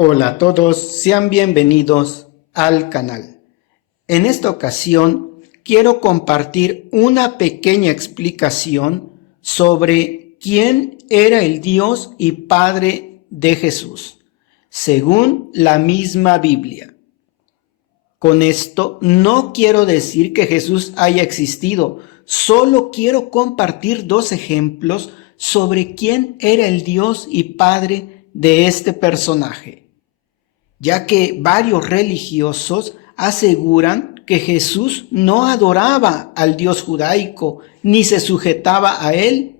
Hola a todos, sean bienvenidos al canal. En esta ocasión quiero compartir una pequeña explicación sobre quién era el Dios y Padre de Jesús, según la misma Biblia. Con esto no quiero decir que Jesús haya existido, solo quiero compartir dos ejemplos sobre quién era el Dios y Padre de este personaje, ya que varios religiosos aseguran que Jesús no adoraba al Dios judaico ni se sujetaba a él,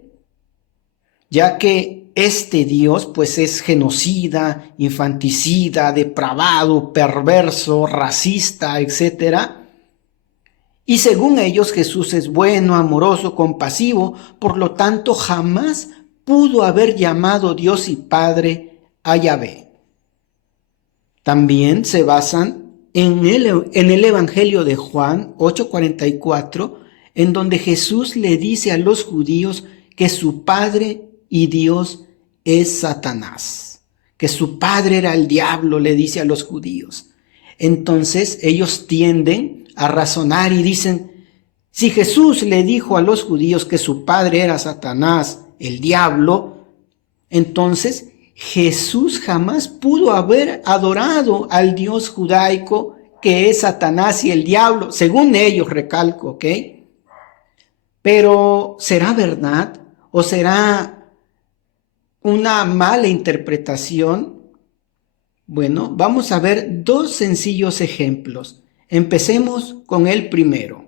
ya que este Dios pues es genocida, infanticida, depravado, perverso, racista, etc. Y según ellos Jesús es bueno, amoroso, compasivo, por lo tanto jamás pudo haber llamado Dios y Padre a Yahvé. También se basan en el Evangelio de Juan 8:44, en donde Jesús le dice a los judíos que su padre y Dios es Satanás, que su padre era el diablo, le dice a los judíos. Entonces ellos tienden a razonar y dicen, si Jesús le dijo a los judíos que su padre era Satanás, el diablo, entonces Jesús jamás pudo haber adorado al Dios judaico que es Satanás y el diablo, según ellos, recalco, ¿ok? Pero ¿será verdad o será una mala interpretación? Bueno, vamos a ver dos sencillos ejemplos. Empecemos con el primero.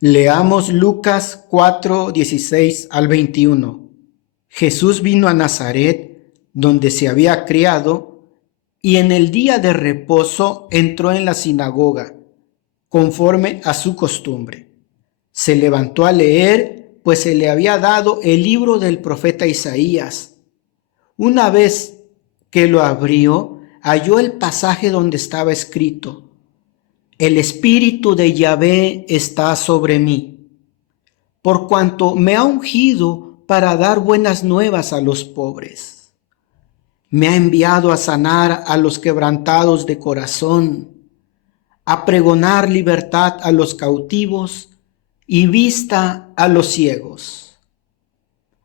Leamos Lucas 4:16 al 21. Jesús vino a Nazaret, donde se había criado, y en el día de reposo entró en la sinagoga, conforme a su costumbre. Se levantó a leer, pues se le había dado el libro del profeta Isaías. Una vez que lo abrió, halló el pasaje donde estaba escrito: El Espíritu de Yahvé está sobre mí, por cuanto me ha ungido para dar buenas nuevas a los pobres. Me ha enviado a sanar a los quebrantados de corazón, a pregonar libertad a los cautivos y vista a los ciegos,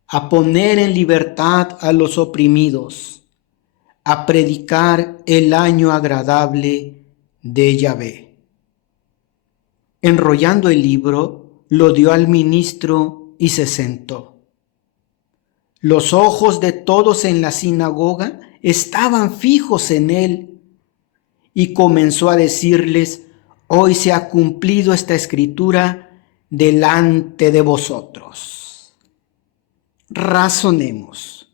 a poner en libertad a los oprimidos, a predicar el año agradable de Yahvé. Enrollando el libro, lo dio al ministro y se sentó. Los ojos de todos en la sinagoga estaban fijos en él y comenzó a decirles: hoy se ha cumplido esta escritura delante de vosotros. Razonemos.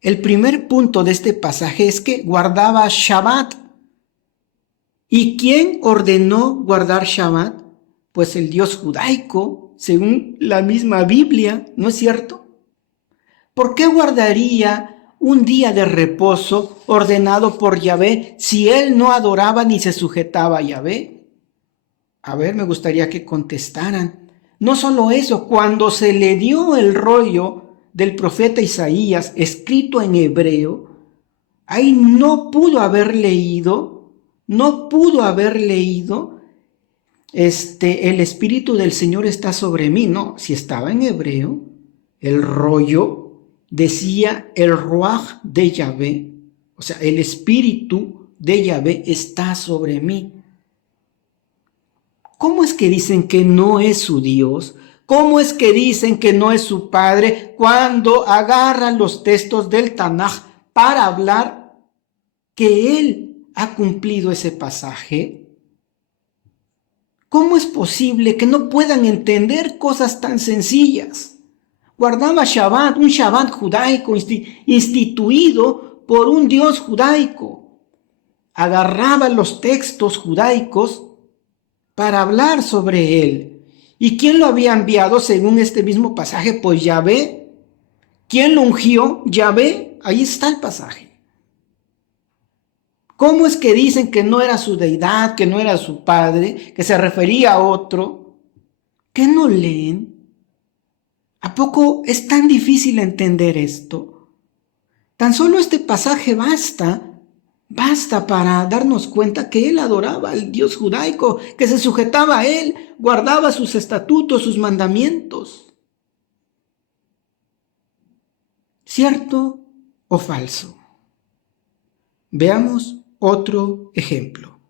El primer punto de este pasaje es que guardaba Shabbat. ¿Y quién ordenó guardar Shabbat? Pues el Dios judaico, según la misma Biblia, ¿no es cierto? ¿Por qué guardaría un día de reposo ordenado por Yahvé si él no adoraba ni se sujetaba a Yahvé? A ver, me gustaría que contestaran. No solo eso, cuando se le dio el rollo del profeta Isaías escrito en hebreo, ahí no pudo haber leído el Espíritu del Señor está sobre mí. No, si estaba en hebreo, el rollo decía el Ruach de Yahvé, o sea, el Espíritu de Yahvé está sobre mí. ¿Cómo es que dicen que no es su Dios? ¿Cómo es que dicen que no es su Padre cuando agarran los textos del Tanaj para hablar que Él ha cumplido ese pasaje? ¿Cómo es posible que no puedan entender cosas tan sencillas? Guardaba Shabbat, un Shabbat judaico instituido por un Dios judaico. Agarraba los textos judaicos para hablar sobre él. ¿Y quién lo había enviado según este mismo pasaje? Pues Yahvé. ¿Quién lo ungió? Yahvé. Ahí está el pasaje. ¿Cómo es que dicen que no era su deidad, que no era su padre, que se refería a otro? ¿Qué no leen? ¿A poco es tan difícil entender esto? Tan solo este pasaje basta basta para darnos cuenta que él adoraba al Dios judaico, que se sujetaba a él, guardaba sus estatutos, sus mandamientos. ¿Cierto o falso? Veamos otro ejemplo.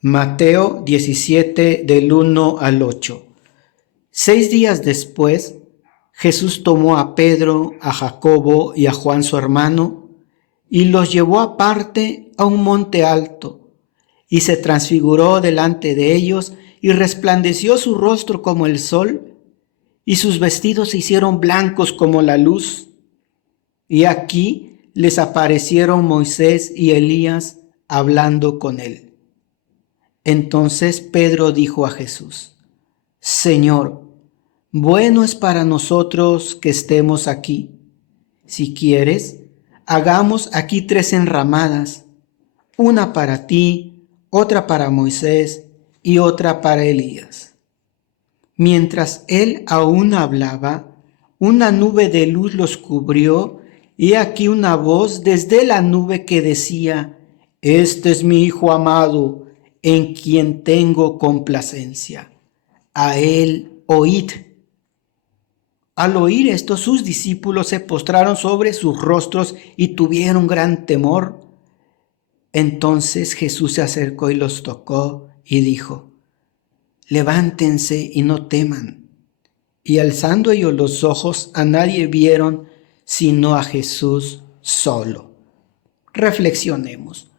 Mateo 17 del 1 al 8. 6 días después, Jesús tomó a Pedro, a Jacobo y a Juan su hermano, y los llevó aparte a un monte alto, y se transfiguró delante de ellos, y resplandeció su rostro como el sol, y sus vestidos se hicieron blancos como la luz. Y aquí les aparecieron Moisés y Elías hablando con él. Entonces Pedro dijo a Jesús: Señor, bueno es para nosotros que estemos aquí. Si quieres, hagamos aquí 3 enramadas, una para ti, otra para Moisés y otra para Elías. Mientras él aún hablaba, una nube de luz los cubrió, y aquí una voz desde la nube que decía: Este es mi Hijo amado, en quien tengo complacencia. A él oíd. Al oír esto, sus discípulos se postraron sobre sus rostros y tuvieron gran temor. Entonces Jesús se acercó y los tocó y dijo: Levántense y no teman. Y alzando ellos los ojos, a nadie vieron sino a Jesús solo. Reflexionemos.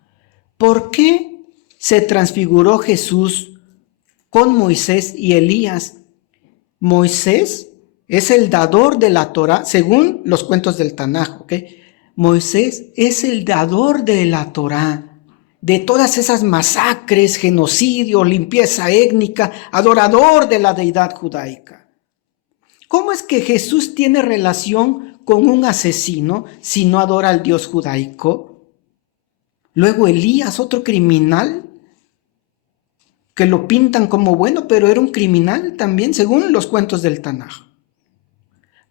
¿Por qué se transfiguró Jesús con Moisés y Elías? Moisés es el dador de la Torá, según los cuentos del Tanaj, ¿ok? Moisés es el dador de la Torá, de todas esas masacres, genocidio, limpieza étnica, adorador de la deidad judaica. ¿Cómo es que Jesús tiene relación con un asesino si no adora al Dios judaico? Luego Elías, otro criminal, que lo pintan como bueno, pero era un criminal también, según los cuentos del Tanaj.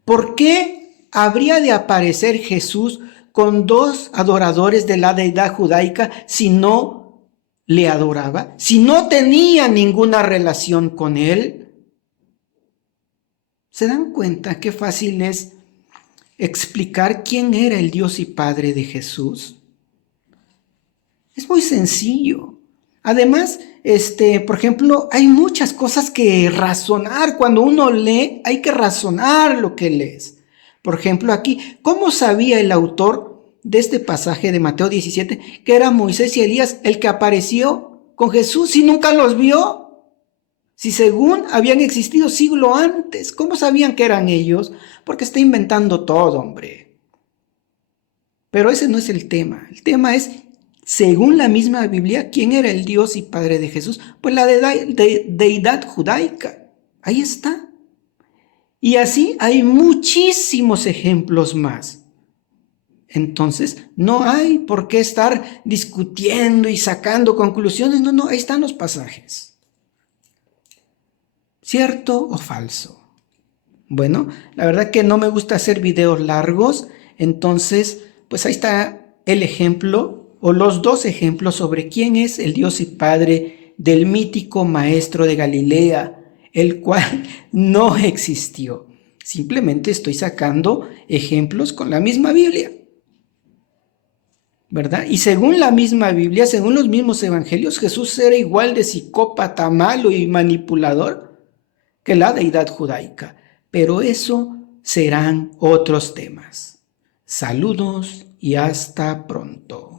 ¿Por qué habría de aparecer Jesús con 2 adoradores de la deidad judaica si no le adoraba, si no tenía ninguna relación con él? ¿Se dan cuenta qué fácil es explicar quién era el Dios y Padre de Jesús? Es muy sencillo. Además, por ejemplo, hay muchas cosas que razonar. Cuando uno lee, hay que razonar lo que lees. Por ejemplo, aquí, ¿cómo sabía el autor de este pasaje de Mateo 17 que era Moisés y Elías el que apareció con Jesús si nunca los vio? Si según habían existido siglo antes, ¿cómo sabían que eran ellos? Porque está inventando todo, hombre. Pero ese no es el tema. El tema es, según la misma Biblia, ¿quién era el Dios y Padre de Jesús? Pues la deidad judaica. Ahí está. Y así hay muchísimos ejemplos más. Entonces, no hay por qué estar discutiendo y sacando conclusiones. No, ahí están los pasajes. ¿Cierto o falso? Bueno, la verdad que no me gusta hacer videos largos, entonces, pues ahí está el ejemplo o los 2 ejemplos sobre quién es el Dios y Padre del mítico maestro de Galilea, el cual no existió. Simplemente estoy sacando ejemplos con la misma Biblia, ¿verdad? Y según la misma Biblia, según los mismos evangelios, Jesús era igual de psicópata, malo y manipulador que la deidad judaica. Pero eso serán otros temas. Saludos y hasta pronto.